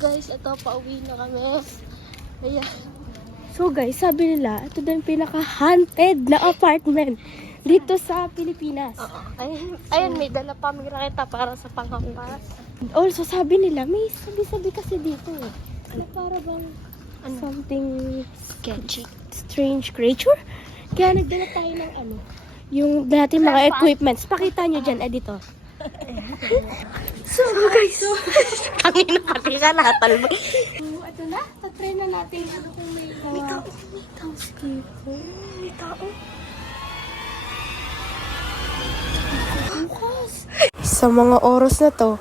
guys, ito, pauwi na kami. Ayan. So guys, sabi nila, ito daw yung pinaka-haunted na apartment dito sa Pilipinas. Ayun, may dala pa kami raketa para sa panghampas. Also, sabi nila, may sabi-sabi kasi dito. Ano para bang something Sketchy. strange creature? Kaya nagdala tayo ng yung dating mga equipments. Pakita nyo dyan, editor. So guys, kanina pati ka nakatalbo. So, ito na. Tatry na natin kung may tao. Sige po. May tao. Bukas. Sa mga oras na to,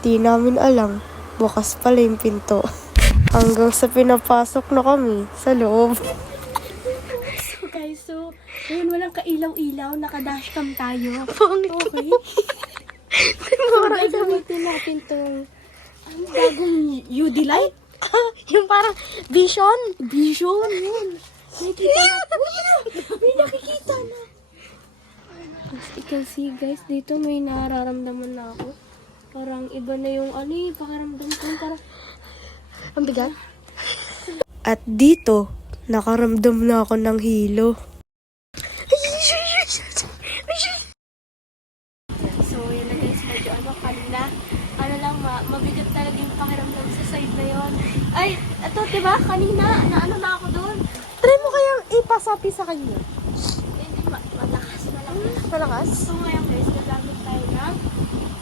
di namin alam, bukas pala yung pinto. Hanggang sa pinapasok na kami sa loob. So guys, ngayon walang kailaw-ilaw, naka-dashcam tayo. Okay. So guys, gamitin natin itong bagong UD light. Yung parang vision. Vision, yun. Nakikita na. May nakikita na. As you can see guys, dito may nararamdaman na ako. Parang iba na yung pakiramdam ko. Parang Ang bigat. at dito, nakaramdam na ako ng hilo. So, yun na guys, medyo kanina. Mabigat talaga yung pakiramdam sa side na yun. Ay, ito, diba? Kanina, na ako doon. Try mo kayang ipasapi sa kanya. Hindi, malakas. Malakas? So, ngayon guys, gagamit tayo ng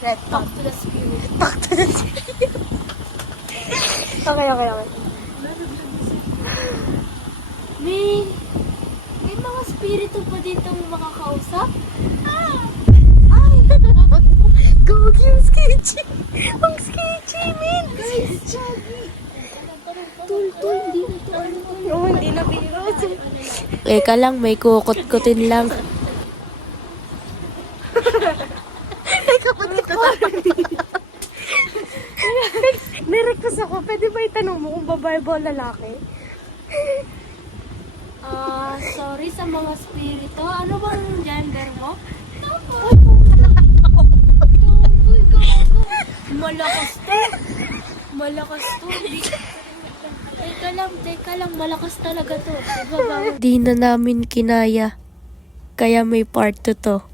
Red Talk to the Spirit. Okay. May mga spirito pa ditong makakausap. Ay! Gogi, ang sketchy! Ang sketchy, man! Guys, Tul, hindi na to. Oo, hindi na virus. Teka lang, may kukot-kutin lang. Ay, kapatid ko. Nirequest ako. Pwede ba itanong mo kung babae ba o lalaki? Sorry sa mga spirito. Ano bang gender mo? Malakas to. Teka lang, malakas talaga to. Di na namin kinaya. Kaya may part 2 to.